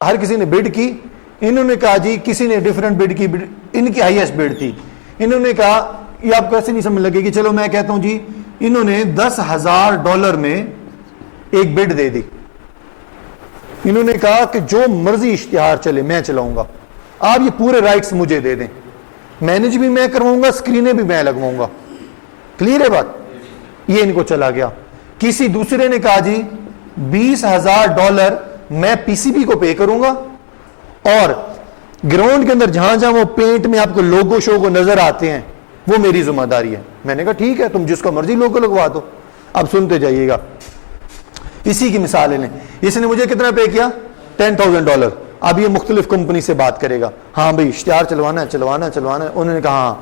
हर किसी ने बिड की, इन्होंने कहा जी किसी ने डिफरेंट बिड की, इनकी हाईएस्ट बिड थी। इन्होंने कहा, ये आपको ऐसे नहीं समझ लगेगी, चलो मैं कहता हूं जी इन्होंने $10,000 में एक बिड दे दी। इन्होंने कहा कि जो मर्जी इश्तिहार चले मैं चलाऊंगा, आप ये पूरे राइट्स मुझे दे दें, मैनेज भी मैं करवाऊंगा, स्क्रीनें भी मैं लगवाऊंगा। क्लियर है बात? ये इनको चला गया। किसी दूसरे ने कहा जी $20,000 मैं पीसीबी को पे करूंगा और ग्राउंड के अंदर जहां जहां वो पेंट में आपको लोगो शोगो नजर आते हैं वो मेरी जिम्मेदारी है। मैंने कहा ठीक है, तुम जिसका मर्जी लोगो लगवा दो। अब सुनते जाइएगा, इसी की मिसाल लें। इसने मुझे कितना पे किया? $10,000। अब ये मुख्तलिफ कंपनी से बात करेगा, हाँ भाई इश्तिहार चलवाना है, चलवाना है, चलवाना है। उन्होंने कहा हाँ।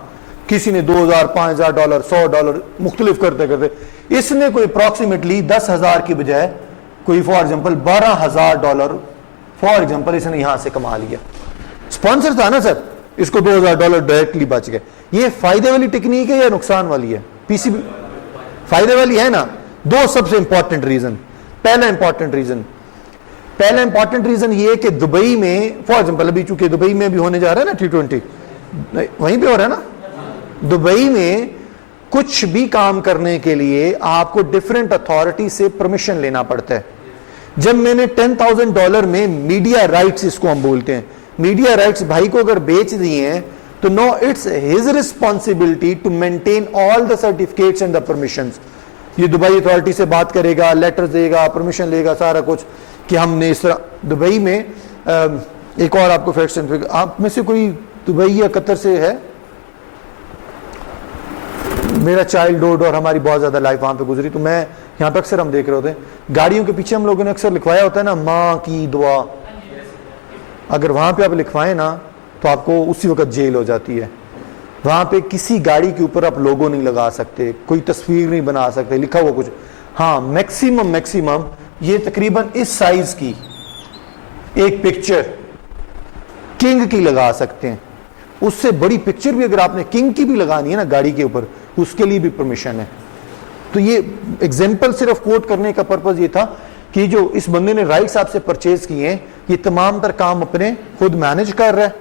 किसी ने $2,000, $5,000, $100 मुख्तलिफ करते करते इसने कोई अप्रॉक्सीमेटली 10,000 की बजाय कोई फॉर एग्जाम्पल $12,000 फॉर एग्जाम्पल इसने यहां से कमा लिया। स्पॉन्सर था ना सर, इसको $2,000 डायरेक्टली बच गए। ये फायदे वाली टेक्निक है या नुकसान वाली है? पीसीबी फायदे वाली है ना। दो सबसे इंपॉर्टेंट रीजन। पहला इंपॉर्टेंट रीजन ये कि दुबई में फॉर एग्जाम्पल, अभी चूंकि दुबई में भी होने जा रहा है ना T20, वहीं पे हो रहा है ना। दुबई में कुछ भी काम करने के लिए आपको डिफरेंट अथॉरिटी से परमिशन लेना पड़ता है। जब मैंने $10,000 में मीडिया राइट्स, इसको हम बोलते हैं मीडिया राइट्स, भाई को अगर बेच दिए हैं तो no, it's his responsibility to maintain all the certificates and the permissions. ये दुबई अथॉरिटी से बात करेगा, लेटर देगा, परमिशन लेगा, सारा कुछ कि हमने इस तरह। दुबई में एक और आपको फैक्ट, आप में से कोई दुबई या कतर से है? मेरा चाइल्डहुड और हमारी बहुत ज्यादा लाइफ वहां पे गुजरी, तो मैं यहाँ पे अक्सर हम देख रहे होते हैं गाड़ियों के पीछे हम लोगों ने अक्सर लिखवाया होता है ना, माँ की दुआ। अगर वहां पे आप लिखवाएं ना तो आपको उसी वक्त जेल हो जाती है। वहां पे किसी गाड़ी के ऊपर आप लोगो नहीं लगा सकते, कोई तस्वीर नहीं बना सकते, लिखा हुआ कुछ। हाँ, मैक्सिमम ये तकरीबन इस साइज की एक पिक्चर किंग की लगा सकते हैं। उससे बड़ी पिक्चर भी अगर आपने किंग की भी लगानी है ना गाड़ी के ऊपर, उसके लिए भी परमिशन है। तो ये एग्जाम्पल सिर्फ कोट करने का पर्पज ये था कि जो इस बंदे ने राइट्स आपसे परचेज किए हैं, ये तमाम तर काम अपने खुद मैनेज कर रहा है।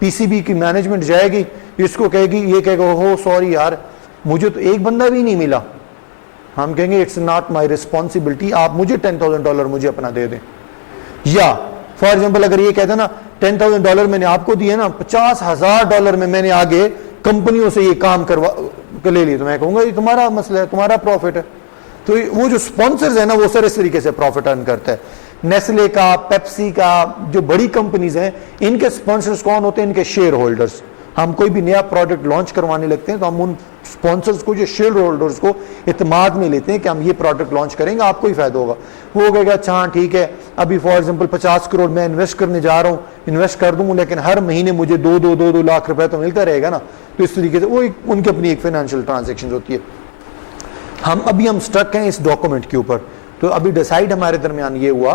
पीसीबी की मैनेजमेंट जाएगी, इसको कहेगी, ये कहेगा हो सॉरी यार मुझे तो एक बंदा भी नहीं मिला। हम कहेंगे इट्स नॉट माई रिस्पॉन्सिबिलिटी, आप मुझे $10,000 मुझे अपना दे दें। या फॉर एग्जाम्पल अगर ये कहता ना $10,000 मैंने आपको दिए ना, $50,000 में मैंने आगे कंपनियों से ये काम करवा ले ली, तो मैं कहूंगा ये तुम्हारा मसला है, तुम्हारा प्रॉफिट है। तो वो जो स्पॉन्सर्स है ना वो सर इस तरीके से प्रॉफिट अर्न करता है। नेस्ले का, पेप्सी का, जो बड़ी कंपनीज हैं, इनके स्पॉन्सर्स कौन होते हैं? इनके शेयर होल्डर्स। हम कोई भी नया प्रोडक्ट लॉन्च करवाने लगते हैं तो हम उन स्पॉन्सर्स को, जो शेयर होल्डर्स को इत्मीनान में लेते हैं कि हम ये प्रोडक्ट लॉन्च करेंगे, आपको ही फायदा होगा। वो कहेगा अच्छा ठीक है, अभी फॉर एग्जांपल 50 करोड़ मैं इन्वेस्ट करने जा रहा हूँ, इन्वेस्ट कर दूंगा, लेकिन हर महीने मुझे 2 लाख रुपए तो मिलता रहेगा ना। तो इस तरीके से वो उनकी अपनी एक फाइनेंशियल ट्रांजेक्शन होती है। हम स्टक हैं इस डॉक्यूमेंट के ऊपर। तो अभी डिसाइड हमारे दरमियान ये हुआ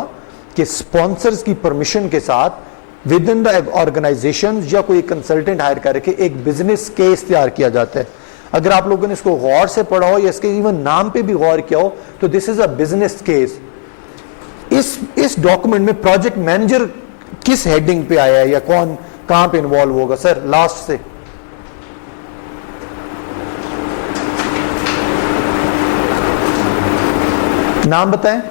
कि स्पॉन्सर्स की परमिशन के साथ विद इन द ऑर्गेनाइजेशन या कोई कंसल्टेंट हायर करके एक बिजनेस केस तैयार किया जाता है। अगर आप लोगों ने इसको गौर से पढ़ा हो या इसके इवन नाम पे भी गौर किया हो तो this is a business case. इस डॉक्यूमेंट में प्रोजेक्ट मैनेजर किस हेडिंग पे आया है या कौन कहां पे इन्वॉल्व होगा? सर लास्ट से नाम बताएं।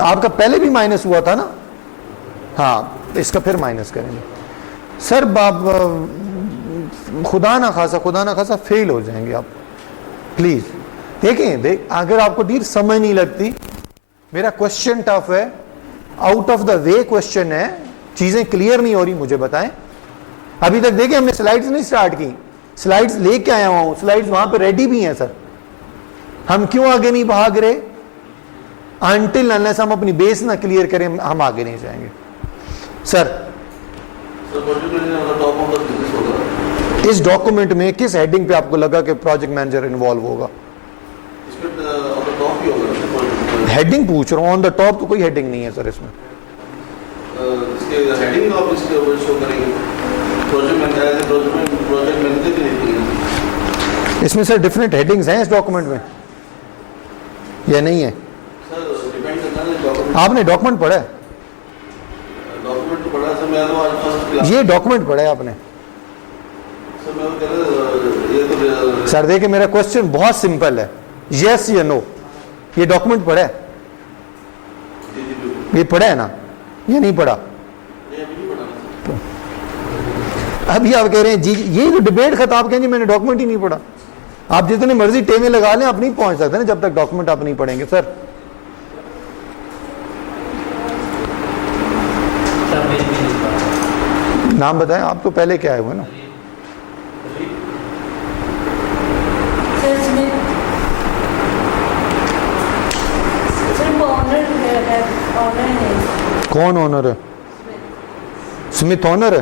आपका पहले भी माइनस हुआ था ना? हाँ, इसका फिर माइनस करेंगे। सर खुदा ना खासा फेल हो जाएंगे आप, प्लीज देखें। अगर आपको डील समझ नहीं लगती, मेरा क्वेश्चन टफ है, out of the way question है, चीजें क्लियर नहीं हो रही, मुझे बताएं। अभी तक देखिए हमने स्लाइड्स नहीं स्टार्ट की, स्लाइड्स लेके आया हुआ हूं, स्लाइड्स वहां पे रेडी भी हैं सर। हम क्यों आगे नहीं भाग रहे? अनटिल अनलेस हम अपनी बेस ना क्लियर करें हम आगे नहीं जाएंगे। सर इस डॉक्यूमेंट में किस हेडिंग पे आपको लगा कि प्रोजेक्ट मैनेजर इन्वॉल्व होगा? हेडिंग पूछ रहा हूँ, ऑन द टॉप तो कोई हेडिंग नहीं है सर इसमें। हेडिंग आप इसके ऊपर शो करेंगे, प्रोजेक्ट मैनेजर की नहीं। इसमें सर डिफरेंट हेडिंग्स हैं इस डॉक्यूमेंट में या नहीं है? सर डिपेंड करता है आपने डॉक्यूमेंट पढ़ा है? डॉक्यूमेंट तो पढ़ा सर, मैं तो आज फर्स्ट क्लास। ये डॉक्यूमेंट पढ़ा है आपने? सर मैं तो कह रहा ये तो सर देखिए, मेरा क्वेश्चन बहुत सिंपल है, यस या नो। ये डॉक्यूमेंट पढ़ा है? जी जी बिल्कुल। ये पढ़ा है ना, ये नहीं पढ़ा? ये अभी नहीं पढ़ा सर। अभी आप कह रहे हैं जी, ये जो डिबेट खत्म, आप कहें जी मैंने डॉक्यूमेंट ही नहीं पढ़ा। आप जितने मर्जी टेमे लगा लें, आप नहीं पहुंच सकते ना जब तक डॉक्यूमेंट आप नहीं पढ़ेंगे। सर नाम बताएं, आप तो पहले क्या आए हुए ना? कौन ओनर है? स्मिथ ओनर है?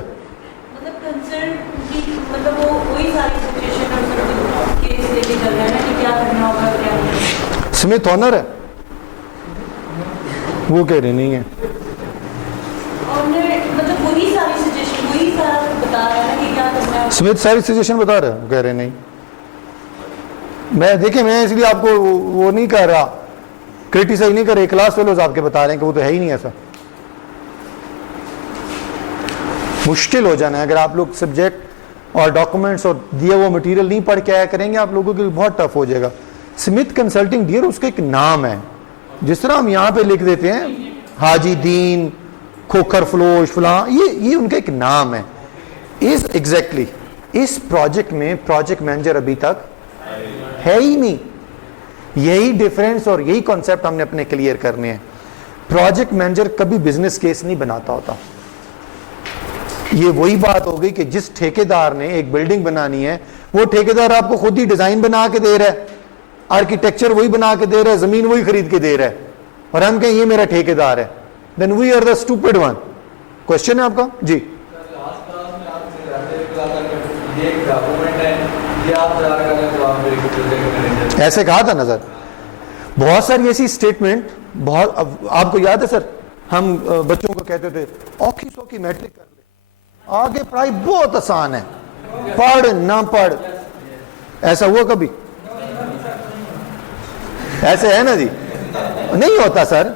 मतलब कंसर्न की मतलब वो वही सारी सिचुएशन और सब केस लेके चल रहा है ना कि क्या करना होगा क्या नहीं। स्मिथ ओनर है? वो कह रहे नहीं है। और मतलब वही सारी सिचुएशन वही सारा बता रहा है ना कि क्या करना है। स्मिथ सारी सिचुएशन बता रहे हैं, वो कह रहे नहीं। मैं देखिए, मैं इसलिए आपको वो नहीं कर रहा, क्रिटिसाइज नहीं कर रहे, क्लास फेलोज आपके बता रहे हैं कि वो तो है ही नहीं ऐसा। मुश्किल हो जाना है अगर आप लोग सब्जेक्ट और डॉक्यूमेंट्स और दिया वो मटेरियल नहीं पढ़ के आया करेंगे, आप लोगों के लिए बहुत टफ हो जाएगा। स्मिथ कंसल्टिंग डियर उसका एक नाम है, जिस तरह हम यहां पे लिख देते हैं हाजी दीन, खोखर फलोश फलां, ये उनका एक नाम है। इस एग्जैक्टली इस प्रोजेक्ट में प्रोजेक्ट मैनेजर अभी तक है ही नहीं। यही डिफरेंस और यही कॉन्सेप्ट हमने अपने क्लियर करने हैं। प्रोजेक्ट मैनेजर कभी बिजनेस केस नहीं बनाता होता। ये वही बात हो गई कि जिस ठेकेदार ने एक बिल्डिंग बनानी है, वो ठेकेदार आपको खुद ही डिजाइन बना के दे रहा है, आर्किटेक्चर वही बना के दे रहा है, जमीन वही खरीद के दे रहा है, और हम कहें ये मेरा ठेकेदार है, then we are the stupid one. Question है आपका जी? ऐसे कहा था ना सर, बहुत सारी ऐसी स्टेटमेंट, बहुत आपको याद है सर, हम बच्चों को कहते थे औखी सौखी मैट्रिक कर ले, आगे पढ़ाई बहुत आसान है, पढ़ ना पढ़। ऐसा हुआ कभी? ऐसे है ना जी? नहीं होता सर।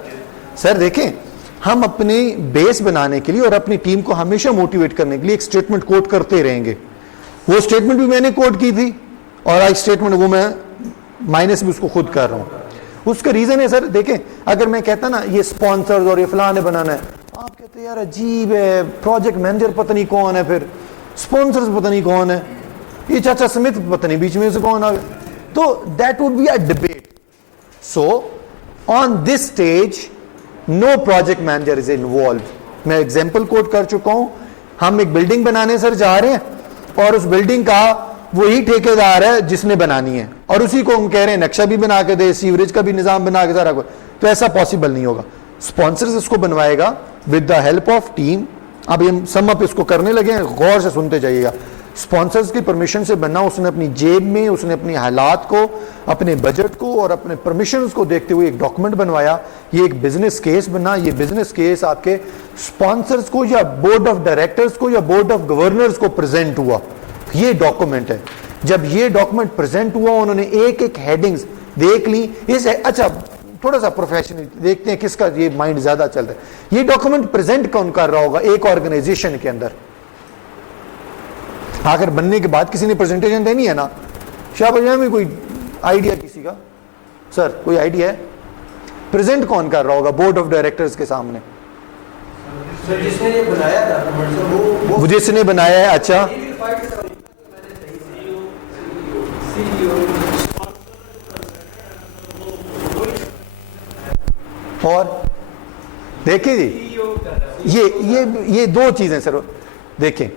सर देखें, हम अपने बेस बनाने के लिए और अपनी टीम को हमेशा मोटिवेट करने के लिए एक स्टेटमेंट कोट करते रहेंगे। वो स्टेटमेंट भी मैंने कोट की थी, और आज स्टेटमेंट वो मैं माइनस भी उसको खुद कर रहा हूं। उसका रीजन है सर, देखें, अगर मैं कहता ना ये स्पॉन्सर्स और ये फलां ने बनाना है, आप कहते यार अजीब है, प्रोजेक्ट मैनेजर पता नहीं कौन है, फिर स्पॉन्सर्स पता नहीं कौन है, ये चाचा स्मिथ पता नहीं बीच में से कौन आ गया, तो that would be a debate. So on this stage no project manager is involve. मैं एग्जाम्पल कोट कर चुका हूं। हम एक बिल्डिंग बनाने सर जा रहे हैं, और उस बिल्डिंग का वही ठेकेदार है जिसने बनानी है, और उसी को हम कह रहे हैं नक्शा भी बना के दे, सीवरेज का भी निजाम बना के, सारा कुछ। तो ऐसा पॉसिबल नहीं होगा। स्पॉन्सर्स इसको बनवाएगा with the help of team. अब हम सम अप इसको करने लगे हैं, गौर से सुनते जाइएगा। स्पॉन्सर्स की परमिशन से बनना, उसने अपनी जेब में, उसने अपनी हालात को, अपने बजट को और अपने परमिशंस को देखते हुए एक डॉक्यूमेंट बनवाया। ये एक बिजनेस केस बना। ये बिजनेस केस आपके स्पॉन्सर्स को या बोर्ड ऑफ डायरेक्टर्स को या बोर्ड ऑफ गवर्नर्स को प्रेजेंट हुआ। ये डॉक्यूमेंट है। जब ये डॉक्यूमेंट प्रेजेंट हुआ, उन्होंने एक एक हेडिंग्स देख ली। इस अच्छा थोड़ा सा प्रोफेशनल देखते हैं किसका ये माइंड ज्यादा चल रहा है। ये डॉक्यूमेंट प्रेजेंट कौन कर रहा होगा एक ऑर्गेनाइजेशन के अंदर? आखिर बनने के बाद किसी ने प्रेजेंटेशन देनी है ना। शाबाश में कोई आइडिया किसी का? सर कोई आइडिया है? प्रेजेंट कौन कर रहा होगा बोर्ड ऑफ डायरेक्टर्स के सामने? सर जिसने ये बनाया था वो जिसने बनाया है। अच्छा, और देखिए जी, ये दो चीजें सर। देखें,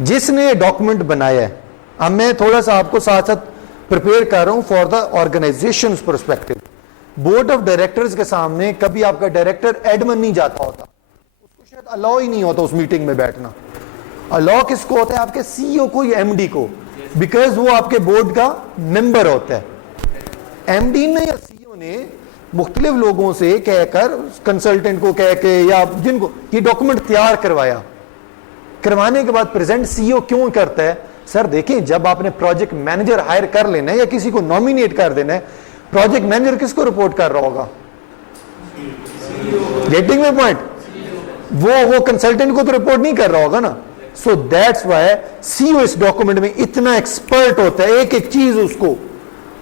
जिसने डॉक्यूमेंट बनाया है, अब मैं थोड़ा सा आपको साथ साथ प्रिपेयर कर रहा हूं for the organisation perspective. Board of directors के सामने कभी आपका डायरेक्टर एडमिन नहीं जाता होता, उसको शायद अलाउ ही नहीं होता उस मीटिंग में बैठना। अलाउ किसको होता है? आपके सीईओ को या एमडी को, बिकॉज वो आपके बोर्ड का मेंबर होता है। एमडी ने या सीईओ ने मुख्तलिफ लोगों से कहकर, कंसल्टेंट को कह के या जिनको, ये डॉक्यूमेंट तैयार करवाने के बाद प्रेजेंट सीईओ क्यों करता है? सर देखें, जब आपने प्रोजेक्ट मैनेजर हायर कर लेना है या किसी को नॉमिनेट कर देना है, प्रोजेक्ट मैनेजर किसको रिपोर्ट कर रहा होगा? गेटिंग में पॉइंट, वो कंसल्टेंट को तो रिपोर्ट नहीं कर रहा होगा ना। सो दैट्स व्हाई सीईओ इस डॉक्यूमेंट में इतना एक्सपर्ट होता है, एक एक चीज उसको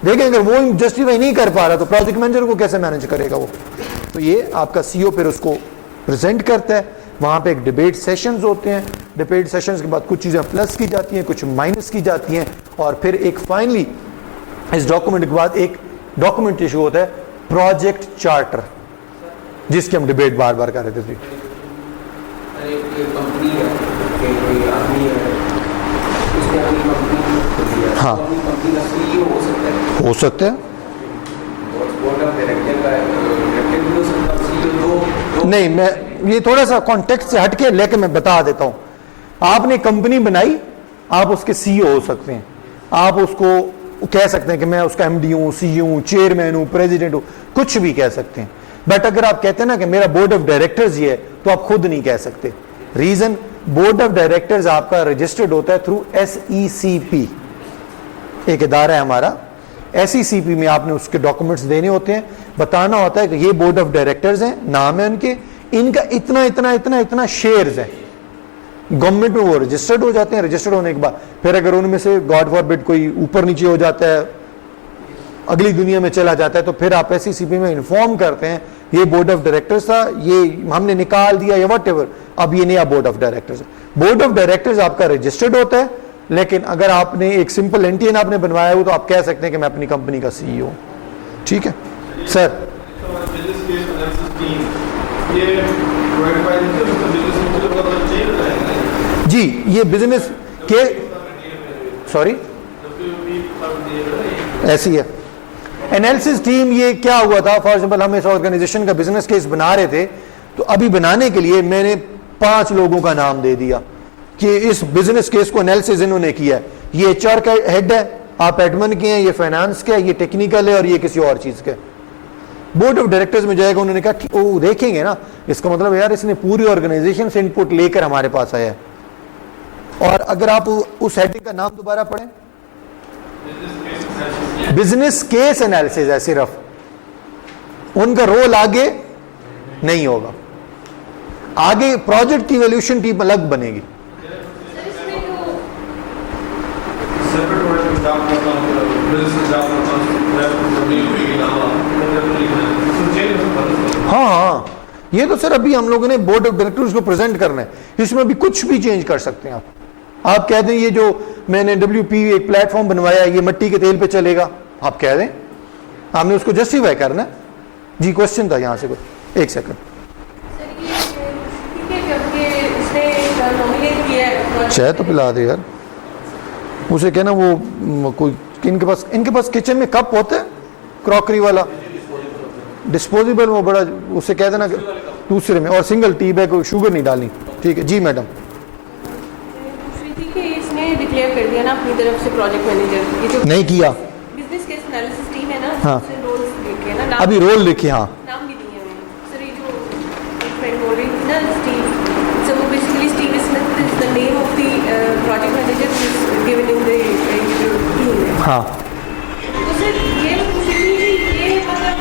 देखें, अगर वो जस्टिफाई नहीं कर पा रहा तो प्रोजेक्ट मैनेजर को कैसे मैनेज करेगा वो। तो ये आपका सीईओ फिर उसको प्रेजेंट करता है, वहां पे एक डिबेट सेशंस होते हैं, डिबेट सेशंस के बाद कुछ चीजें प्लस की जाती हैं, कुछ माइनस की जाती हैं, और फिर एक फाइनली इस डॉक्यूमेंट के बाद एक डॉक्यूमेंट इशू होता है, प्रोजेक्ट चार्टर, जिसकी हम डिबेट बार बार कर रहे थे। एक कंपनी है, कोई आदमी है, उसने अपनी कंपनी दिया, हाँ। अपनी कंपनी का सीईओ हो सकता है, हो सकता है, बोर्ड ऑफ डायरेक्टर का डायरेक्टर भी हो सकता है, सीईओ दो नहीं, मैं ये थोड़ा सा कॉन्टेक्स्ट से हटके लेके मैं बता देता हूं। आपने कंपनी बनाई, आप उसके सीईओ हो सकते हैं, आप उसको कह सकते हैं कि मैं उसका एमडी हूं, सीईओ हूं, चेयरमैन हूं, प्रेसिडेंट हूं, कुछ भी कह सकते हैं। बट अगर आप कहते हैं ना कि मेरा बोर्ड ऑफ डायरेक्टर्स ये है, तो आप खुद नहीं कह सकते। रीजन, बोर्ड ऑफ डायरेक्टर्स आपका रजिस्टर्ड होता है थ्रू SECP, एक इदारा है हमारा। SECP में आपने उसके डॉक्यूमेंट्स देने होते हैं, बताना होता है कि ये बोर्ड ऑफ डायरेक्टर्स हैं, नाम है उनके, इनका इतना इतना इतना इतना शेयर्स है। गवर्नमेंट में वो रजिस्टर्ड हो जाते हैं, रजिस्टर्ड होने के बाद फिर अगर उनमें से गॉड फॉरबिड कोई ऊपर नीचे हो जाता है, अगली दुनिया में चला जाता है, तो फिर आप SECP में इन्फॉर्म करते हैं ये बोर्ड ऑफ डायरेक्टर्स था, ये हमने निकाल दिया या वट एवर, अब ये नया बोर्ड ऑफ डायरेक्टर्स है। बोर्ड ऑफ डायरेक्टर्स आपका रजिस्टर्ड होता है, लेकिन अगर आपने एक सिंपल एनटीएन आपने बनवाया हो तो आप कह सकते हैं कि मैं अपनी कंपनी का सीईओ। ठीक है सर। जी, ये बिजनेस के सॉरी ऐसी है एनालिसिस टीम। ये क्या हुआ था, फॉर एग्जांपल हम इस ऑर्गेनाइजेशन का बिजनेस केस बना रहे थे, तो अभी बनाने के लिए मैंने 5 लोगों का नाम दे दिया कि इस बिजनेस केस को एनालिसिस इन्होंने किया है। ये HR का हेड है, आप एडमिन के हैं, ये फाइनेंस के है, ये टेक्निकल है, और ये किसी और चीज के। बोर्ड ऑफ डायरेक्टर्स में जाएगा, उन्होंने कहा वो देखेंगे ना, इसका मतलब यार इसने पूरी ऑर्गेनाइजेशन से इनपुट लेकर हमारे पास आया है। और अगर आप उस हेडिंग का नाम दोबारा पढ़ें, बिजनेस केस एनालिसिस है सिर्फ, उनका रोल आगे नहीं होगा, आगे प्रोजेक्ट की वैल्यूएशन टीम अलग बनेगी। हाँ, ये तो सर अभी हम लोगों ने बोर्ड ऑफ डायरेक्टर्स को प्रेजेंट करना है, इसमें भी कुछ भी चेंज कर सकते हैं आप कह दें ये जो मैंने WP एक प्लेटफॉर्म बनवाया ये मिट्टी के तेल पे चलेगा, आप कह दें, आपने उसको जस्टिफाई करना है। जी क्वेश्चन था यहाँ से कोई, एक सेकंड। चाय तो पिला दे यार उसे, कहना वो कोई इनके पास किचन में कप होता है क्रॉकरी वाला डिस्पोजेबल, वो बड़ा, उसे कह देना दूसरे में, और सिंगल टी बैग, शुगर नहीं डालनी। ठीक है जी मैडम। इसने डिक्लेयर कर दिया ना अपनी तरफ से प्रोजेक्ट मैनेजर, ये जो नहीं किया, बिजनेस केस एनालिसिस टीम है ना, हाँ। उससे रोल्स लिखे ना, नाम अभी रोल लिखे, हाँ नाम भी दिए हैं सर। ये जो एक फ्रेंड बोल रही थी ना स्टीव, सो वो basically Steve Smith is the name of the project manager given in the team. हाँ, तो सर ये पूछ रही थी ये मतलब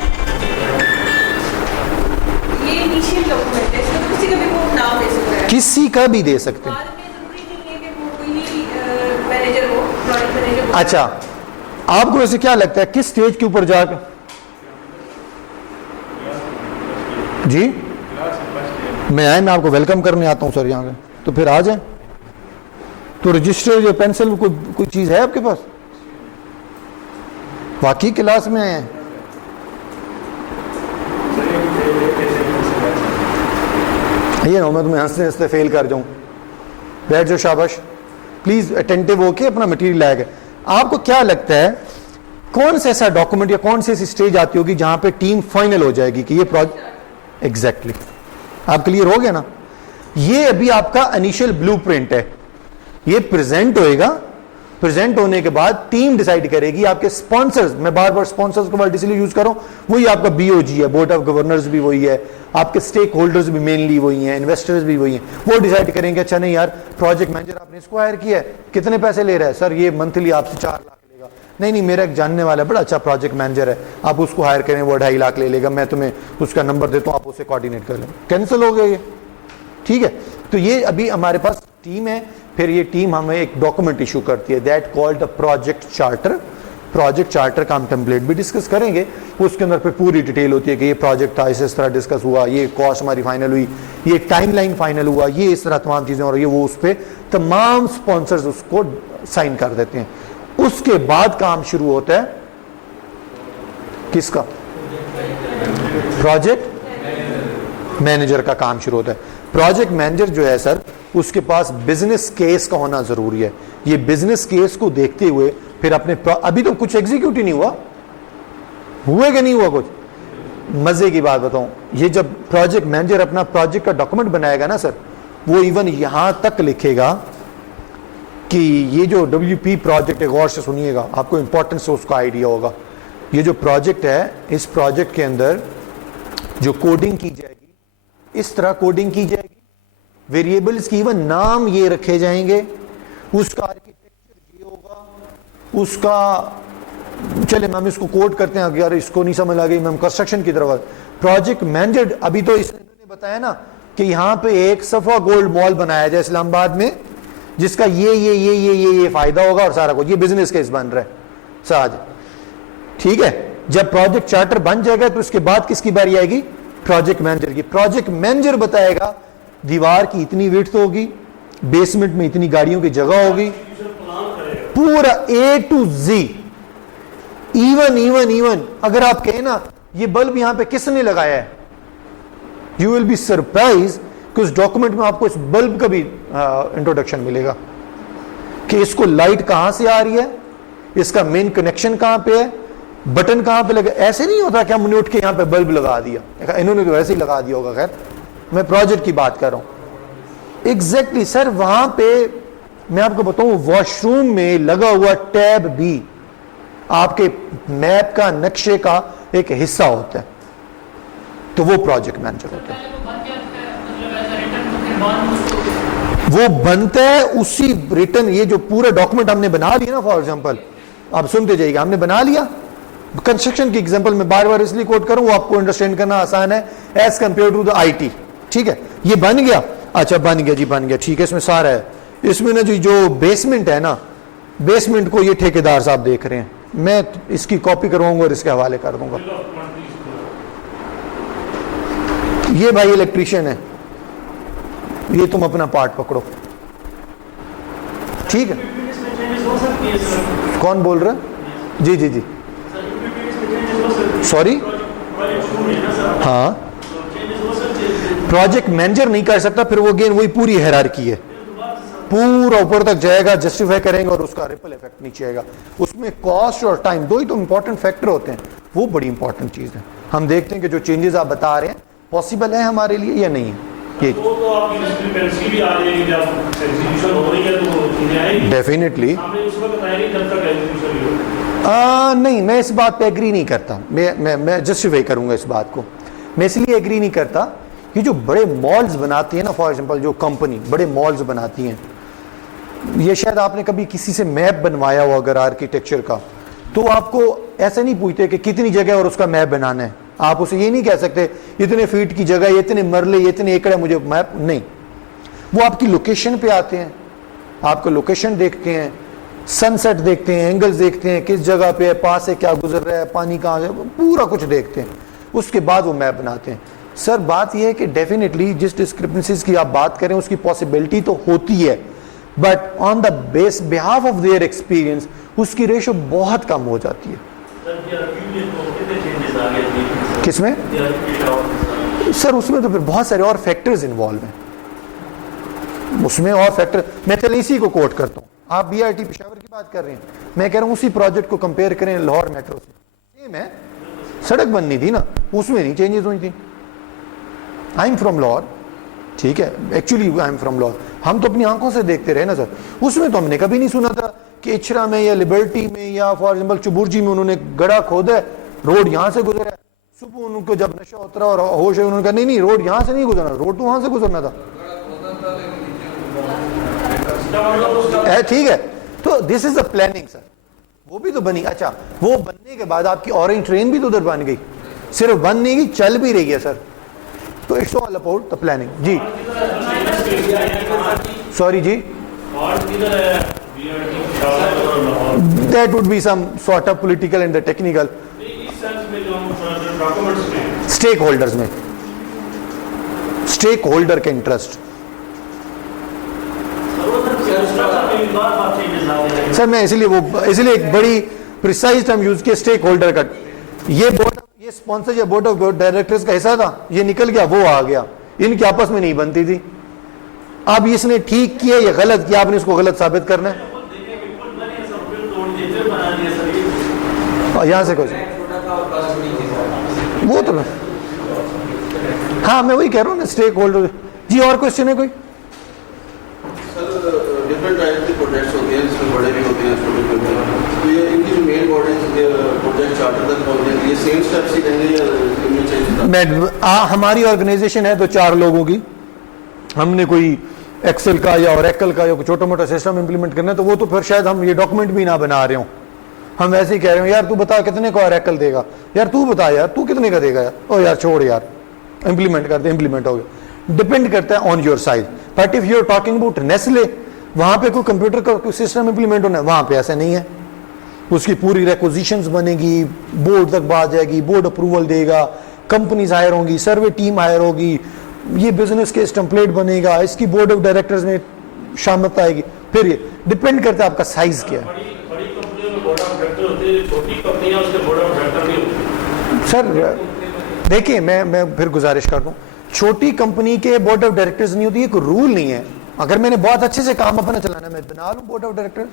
ये इनिशियल डॉक्यूमेंट है, इसमें किसी का भी वो नाम दे सकता है, किसी का भी दे सकते हैं। बाद में जरूरी नहीं है कि वो कोई ही मैनेजर हो, प्रोजेक्ट मैनेजर हो। अच्छा, आपको वैसे क्या लगता है किस स्टेज के ऊपर जाकर, जी मैं आपको वेलकम करने आता हूं सर यहाँ पे, तो फिर आ जाए, तो रजिस्टर या पेंसिल कोई चीज है आपके पास, वाकई क्लास में आए हैं? ये ना मैं तुम्हें हंसते हंसते फेल कर जाऊं, बैठ जाओ, शाबाश, प्लीज अटेंटिव होके अपना मटेरियल लाएगा। आपको क्या लगता है कौन सा ऐसा डॉक्यूमेंट या कौन सी ऐसी स्टेज आती होगी जहां पे टीम फाइनल हो जाएगी कि ये प्रोजेक्ट एग्जैक्टली आप क्लियर हो गया ना? ये अभी आपका इनिशियल ब्लूप्रिंट है, ये प्रेजेंट होएगा, प्रेजेंट होने के बाद टीम डिसाइड करेगी, आपके स्पॉन्सर्स, मैं बार बार स्पॉन्सर्स का वर्ड इसलिए यूज कर रहा हूं, वही आपका BOG है, बोर्ड ऑफ गवर्नर्स भी वही है, आपके स्टेक होल्डर्स भी मेनली वही हैं, इन्वेस्टर्स भी वही हैं, वो डिसाइड करेंगे अच्छा नहीं यार प्रोजेक्ट मैनेजर आपने इसको हायर किया है, कितने पैसे ले रहा है सर, ये मंथली आपसे 4 लाख लेगा, नहीं नहीं मेरा एक जानने वाला बड़ा अच्छा प्रोजेक्ट मैनेजर है, आप उसको हायर करें, वो 2.5 लाख ले लेगा, मैं तुम्हें उसका नंबर देता हूँ, आप उसे कोऑर्डिनेट कर लें, कैंसिल हो गया ये। ठीक है, तो ये अभी हमारे पास टीम है, फिर ये टीम हमें एक डॉक्यूमेंट इशू करती है, that called the project charter. Project charter का हम टेम्पलेट भी डिस्कस करेंगे, उसके अंदर फिर पूरी डिटेल होती है कि ये प्रोजेक्ट था, इस तरह डिस्कस हुआ, ये कॉस्ट हमारी फाइनल हुई, ये टाइमलाइन फाइनल हुआ, ये इस तरह तमाम चीजें हो रही है, वो उस पर तमाम स्पॉन्सर्स उसको साइन कर देते हैं। उसके बाद काम शुरू होता है किसका? प्रोजेक्ट मैनेजर का काम शुरू होता है। प्रोजेक्ट मैनेजर जो है सर, उसके पास बिजनेस केस का होना जरूरी है। ये बिजनेस केस को देखते हुए फिर अपने अभी तो कुछ एग्जीक्यूट ही नहीं हुआ कि नहीं हुआ कुछ। मजे की बात बताऊं, ये जब प्रोजेक्ट मैनेजर अपना प्रोजेक्ट का डॉक्यूमेंट बनाएगा ना सर, वो इवन यहां तक लिखेगा कि ये जो WP प्रोजेक्ट है, गौर से सुनिएगा, आपको इंपॉर्टेंस से उसका आइडिया होगा। ये जो प्रोजेक्ट है, इस प्रोजेक्ट के अंदर जो कोडिंग की जाएगी, इस तरह कोडिंग की जाएगी, वेरिएबल्स की इवन नाम ये रखे जाएंगे, उसका आर्किटेक्चर ये होगा, उसका चले हम इसको कोड करते हैं, अगर इसको नहीं समझ आ गई हम कंस्ट्रक्शन की तरफ। प्रोजेक्ट मैनेजर अभी तो इसने बताया ना कि यहाँ पे एक सफा गोल्ड मॉल बनाया जाए इस्लामाबाद में, जिसका ये फायदा होगा और सारा कुछ, ये बिजनेस केस बन रहा है साज। ठीक है, जब प्रोजेक्ट चार्टर बन जाएगा तो उसके बाद किसकी बारी आएगी? प्रोजेक्ट मैनेजर की। प्रोजेक्ट मैनेजर बताएगा दीवार की इतनी विड्थ होगी, बेसमेंट में इतनी गाड़ियों की जगह होगी, पूरा A to Z। इवन अगर आप कहें ना ये बल्ब यहां पे किसने लगाया है, यू विल बी सरप्राइज कि उस डॉक्यूमेंट में आपको इस बल्ब का भी इंट्रोडक्शन मिलेगा कि इसको लाइट कहां से आ रही है, इसका मेन कनेक्शन कहां पे है, बटन कहां पे लगा। ऐसे नहीं होता कि हमने उठ के यहां पे बल्ब लगा दिया, इन्होंने तो ऐसे ही लगा दिया होगा। खैर, मैं प्रोजेक्ट की बात कर रहा हूं। एग्जैक्टली सर, वहां पे मैं आपको बताऊं, वॉशरूम में लगा हुआ टैब भी आपके मैप का, नक्शे का एक हिस्सा होता है, तो वो प्रोजेक्ट मैनेजर होता है। वो बनता है उसी रिटर्न, ये जो पूरा डॉक्यूमेंट हमने बना लिया ना, फॉर एग्जांपल आप सुनते जाइएगा, हमने बना लिया। कंस्ट्रक्शन की एग्जांपल में बार बार इसलिए कोट करूं, वो आपको अंडरस्टैंड करना आसान है as compare to the IT। ठीक है, ये बन गया, अच्छा बन गया जी, बन गया, ठीक है, इसमें सारा है। इसमें ना जी जो बेसमेंट है ना, बेसमेंट को ये ठेकेदार साहब देख रहे हैं, मैं इसकी कॉपी करवाऊंगा और इसके हवाले कर दूंगा। ये भाई इलेक्ट्रीशियन है, ये तुम अपना पार्ट पकड़ो। ठीक है, कौन बोल रहा है? जी जी जी, सॉरी, हाँ, प्रोजेक्ट मैनेजर नहीं कर सकता, फिर वो गेन वही पूरी हायरार्की है, पूरा ऊपर तक जाएगा, जस्टिफाई करेंगे और उसका रिपल इफेक्ट नीचे आएगा। उसमें कॉस्ट और टाइम दो ही तो इंपॉर्टेंट फैक्टर होते हैं, वो बड़ी इंपॉर्टेंट चीज है। हम देखते हैं कि जो चेंजेस आप बता रहे हैं पॉसिबल है हमारे लिए या नहीं है। ये डेफिनेटली नहीं, मैं इस बात पे एग्री नहीं करता। मैं जस्टिफाई करूंगा इस बात को। मैं इसलिए एग्री नहीं करता कि जो बड़े मॉल्स बनाती है ना, फॉर एग्जांपल जो कंपनी बड़े मॉल्स बनाती हैं, ये शायद आपने कभी किसी से मैप बनवाया हो अगर आर्किटेक्चर का, तो आपको ऐसे नहीं पूछते कि कितनी जगह और उसका मैप बनाना है। आप उसे ये नहीं कह सकते इतने फीट की जगह, इतने मरले, इतने एकड़ मुझे मैप, नहीं। वो आपकी लोकेशन पे आते हैं, आपको लोकेशन देखते हैं, सनसेट देखते हैं, एंगल्स देखते हैं, किस जगह पे है, पास से क्या गुजर रहा है, पानी कहाँ से, पूरा कुछ देखते हैं, उसके बाद वो मैप बनाते हैं। सर बात यह है कि डेफिनेटली जिस डिस्क्रिपेंसीज की आप बात करें उसकी पॉसिबिलिटी तो होती है, but on the base behalf of their experience उसकी रेशो बहुत कम हो जाती है। किसमें? सर उसमें तो फिर बहुत सारे और फैक्टर्स इन्वॉल्व हैं, उसमें और फैक्टर। मैं चलिए इसी को कोट करता हूँ, आप BRT पेशावर की बात कर रहे हैं, मैं कह रहा हूँ उसी प्रोजेक्ट को कंपेयर करें लाहौर मेट्रो से, सेम है, सड़क बननी थी ना, उसमें नहीं चेंजेस हुई थी। आई एम फ्रॉम लाहौर, ठीक है, actually I am from Lahore, हम तो अपनी आंखों से देखते रहे ना सर। उसमें तो हमने कभी नहीं सुना था कि इचरा में या लिबर्टी में या फॉर एग्जाम्पल चुबुर्जी में उन्होंने गड़ा खोदा है, रोड यहाँ से गुजरा है। सुबह उनको जब नशा उतरा और होश है, उन्होंने कहा नहीं नहीं रोड यहाँ से नहीं गुजरना, रोड तो वहां से गुजरना था। ठीक है, तो this is the planning sir, वो भी तो बनी। अच्छा, वो बनने के बाद आपकी ऑरेंज ट्रेन भी तो उधर बन गई, सिर्फ बन नहीं गई, चल भी रही है सर। तो it's all about the planning. जी सॉरी जी, that would be some sort of political and the technical stakeholders में, स्टेक होल्डर के इंटरेस्ट। सर मैं इसलिए एक बड़ी प्रिसाइज टर्म यूज किया, स्टेक होल्डर का। ये स्पॉन्सर या बोर्ड ऑफ डायरेक्टर्स का हिस्सा था, ये निकल गया, वो आ गया, इनकी आपस में नहीं बनती थी। अब इसने ठीक किया या गलत किया, आपने इसको गलत साबित करना है। यहां से क्वेश्चन वो तो हाँ मैं वही कह रहा हूँ ना, स्टेक होल्डर। जी और क्वेश्चन है कोई? सर डिफरेंट टाइप के प्रोजेक्ट्स होते हैं, इसमें बड़े भी होते हैं, छोटे भी होते हैं, तो ये इनकी जो मेन बॉडीज प्रोजेक्ट चार्टर तक होते हैं, ये सेम स्टेप्स ही रहेंगे या इनमें चेंज? हमारी ऑर्गेनाइजेशन है तो 4 लोगों की, हमने कोई एक्सेल का या ओरेकल का या छोटा मोटा सिस्टम इंप्लीमेंट करना है, तो वो तो फिर शायद हम ये डॉक्यूमेंट भी ना बना रहे हो, हम वैसे ही कह रहे हो यार तू बता कितने का ओरेकल देगा, यार तू बता यार तू कितने का देगा यार, ओ यार छोड़ यार इंप्लीमेंट करते, इंप्लीमेंट हो गया। डिपेंड करता है on your size. But if you are talking about Nestle, वहां पे कोई कंप्यूटर का सिस्टम इंप्लीमेंट होना है, वहां पे ऐसा नहीं है। उसकी पूरी रिक्विजिशंस बनेगी, बोर्ड तक बात जाएगी, बोर्ड अप्रूवल देगा, कंपनीज हायर होंगी, सर्वे टीम हायर होगी, ये बिजनेस केस टेम्पलेट बनेगा, इसकी बोर्ड ऑफ डायरेक्टर्स में शामिल आएगी, फिर ये डिपेंड करता है आपका साइज क्या है। बड़ी कंपनियों में बोर्ड ऑफ डायरेक्टर होते हैं, छोटी कंपनियां उसके बोर्ड ऑफ डायरेक्टर नहीं होते। सर देखिए मैं फिर गुजारिश कर दूं, छोटी कंपनी के बोर्ड ऑफ डायरेक्टर्स नहीं होती, ये कोई रूल नहीं है। अगर मैंने बहुत अच्छे से काम अपना चलाना है, मैं बना लूं board of director.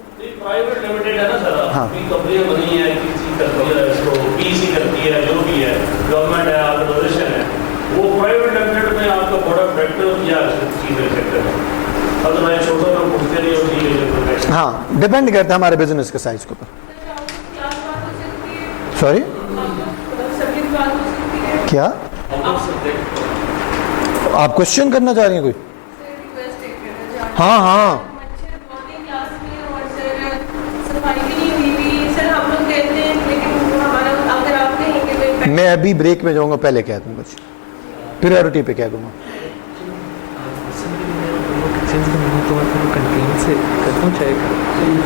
Private limited है ना सर, हाँ। कंपनियां बनी है, किसी करती है, इसको पीसी करती है, जो भी है, गवर्नमेंट है, ऑर्गेनाइजेशन है, वो प्राइवेट लिमिटेड में आपका बोर्ड ऑफ डायरेक्टर या चीज सेक्टर है, अदरवाइज छोटों में पूछते नहीं होती। हाँ डिपेंड करता है हमारे बिजनेस के साइज के ऊपर। सॉरी क्या आप क्वेश्चन करना चाह रही हैं कोई? हाँ हाँ मैं अभी ब्रेक में जाऊंगा, पहले कह दूंगा कुछ, प्रायोरिटी पे कह दूंगा।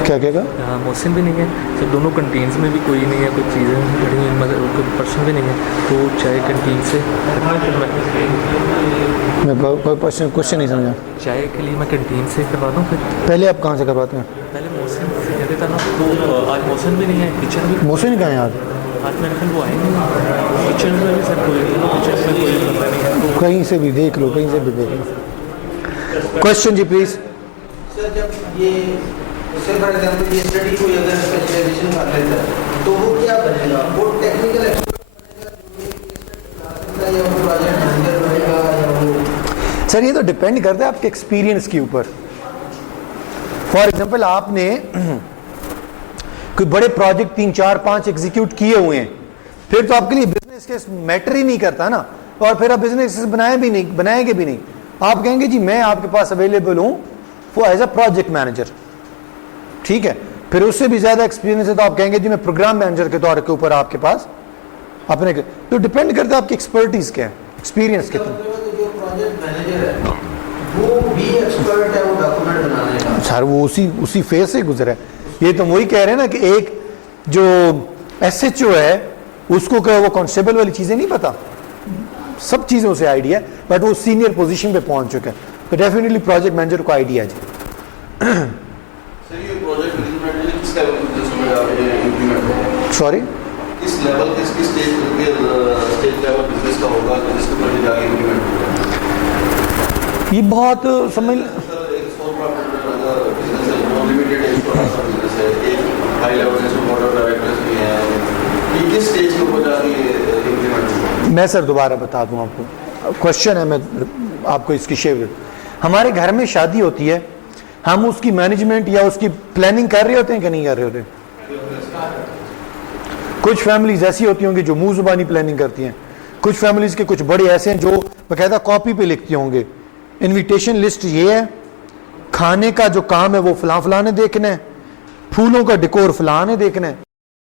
क्या कहेगा? हाँ मोहसिन भी नहीं है सर, दोनों कंटीन्स में भी कोई नहीं है, कोई चीज़ें बड़ी हुई, मतलब कोई पर्सन भी नहीं है, तो चाय कंटीन से मैं क्वेश्चन नहीं समझा। चाय के लिए मैं कंटीन से करवा दूँ फिर? पहले आप कहाँ से करवाते हैं? पहले मोहसिन कह देता ना, तो आज मोहसिन भी नहीं है, किचन भी मोहसिन कहाँ है आज मेरे ख्याल वो आए नहीं, किचन में भी सर कोई किचन में कोई बंदा नहीं है, तो कहीं से भी देख लो, कहीं से भी देख लो। क्वेश्चन जी प्लीज। सर जब ये फॉर एग्जांपल ये स्टडी कोई अगर स्पेशलाइजेशन कर लेता है तो वो क्या बनेगा? वो टेक्निकल एक्सपर्ट बनेगा या वो प्रोजेक्ट मैनेजर बनेगा या वो? सर ये तो डिपेंड करता है आपके एक्सपीरियंस के ऊपर। फॉर एग्जांपल आपने कोई बड़े प्रोजेक्ट 3, 4, 5 एग्जीक्यूट किए हुए हैं, फिर तो आपके लिए बिजनेस केस मैटर ही नहीं करता ना, और फिर आप बिजनेस केस बनाएंगे भी नहीं। आप कहेंगे जी मैं आपके पास अवेलेबल हूं वो एज अ प्रोजेक्ट मैनेजर, ठीक है, फिर उससे भी ज्यादा एक्सपीरियंस है तो आप कहेंगे जी मैं प्रोग्राम मैनेजर के तौर के ऊपर आपके पास अपने, तो डिपेंड करता है आपकी एक्सपर्टीज क्या है, एक्सपीरियंस कितना। जो प्रोजेक्ट मैनेजर है वो भी एक्सपर्ट है वो डॉक्यूमेंट बनाने का? सर वो उसी फेज से गुजरा है। ये तो वही कह रहे हैं ना कि एक जो एसएचओ है उसको क्या वो कांस्टेबल वाली चीजें नहीं पता, सब चीजों से आइडिया, बट वो सीनियर पोजीशन पे पहुंच चुके हैं, तो डेफिनेटली प्रोजेक्ट मैनेजर को आइडिया है जी। सर ये प्रोजेक्ट मैनेजमेंट किस लेवल पे इंप्लीमेंट होगा? सॉरी किस लेवल किस स्टेज लेवल बिजनेस का होगा जिसके ऊपर जाके इंप्लीमेंट होगा? ये बहुत समझ सर एक स्मॉल प्रॉफिट बिजनेस है, नॉन लिमिटेड है, छोटा सा बिजनेस है, एक हाई लेवल जिसमें बोर्ड ऑफ डायरेक्टर्स भी हैं, ये किस स्टेज के ऊपर जाके इंप्लीमेंट होगा? मैं सर दोबारा बता दूं आपको, क्वेश्चन है, मैं आपको इसकी शेयर। हमारे घर में शादी होती है, हम उसकी मैनेजमेंट या उसकी प्लानिंग कर रहे होते हैं कि नहीं कर रहे होते? कुछ फैमिलीज ऐसी होती होंगी जो मुंह जुबानी प्लानिंग करती हैं, कुछ फैमिलीज के कुछ बड़े ऐसे हैं जो बकायदा कॉपी पे लिखते होंगे, इनविटेशन लिस्ट ये है, खाने का जो काम है वो फलां फलां ने देखना है, फूलों का डिकोर फलां ने देखना है,